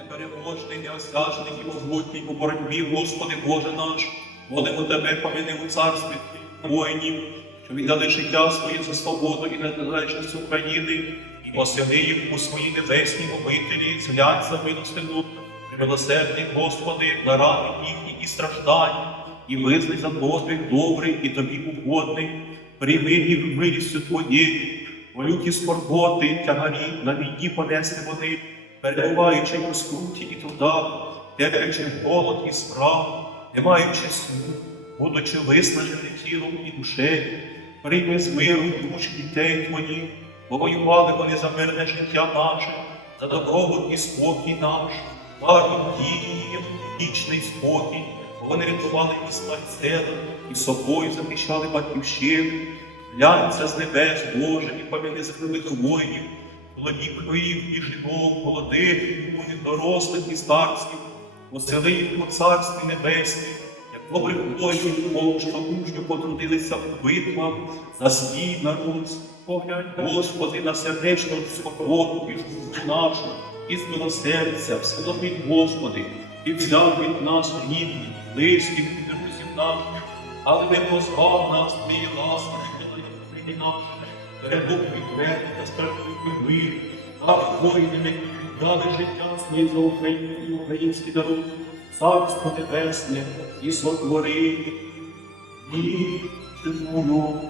непереможний, неосяжний і могутній у боротьбі, Господи Боже наш, молимо Тебе, поміни у царстві воїнів, що віддали життя своє за свободу і незалежність України, і посяни їх у своїй небесній обителі, зглянь за милостину, милосердний, Господи, на рани їхні і страждання, і визнай за подвиг добрий і тобі угодний, прийми їх милістю Твоєю, у люті скорботи, тягарі на війні понести вони, перебуваючи у скруті і трудах, терпячи голод і справу, не маючи сну, будучи виснажені тілом і душею, прийми з миру душ дітей твоїх, бо воювали вони за мирне життя наше, за добробут і спокій наш, дії їм вічний спокій, бо вони рятували і смерть села, і собою захищали батьківщину. Глянься з небес, Боже, і поміни закрилих воїнів, плодів твоїх і жінок, молодих, і дорослих і старців, посели їх у царстві небесні, як добрих воїнів, Бог, що мужньо потрудилися у битвах за свій народ. Господи, на сердечну свободу і нашу, і змилосердя, встановіть, Господи, і взяв від нас рідні, близьких і друзів наших, але не позбав нас твої ласки, і наші, перебув Бог та справедливий мир, так воїнам, які дали життя своє за Україну і український народ, царство небесне і сотвори. І чому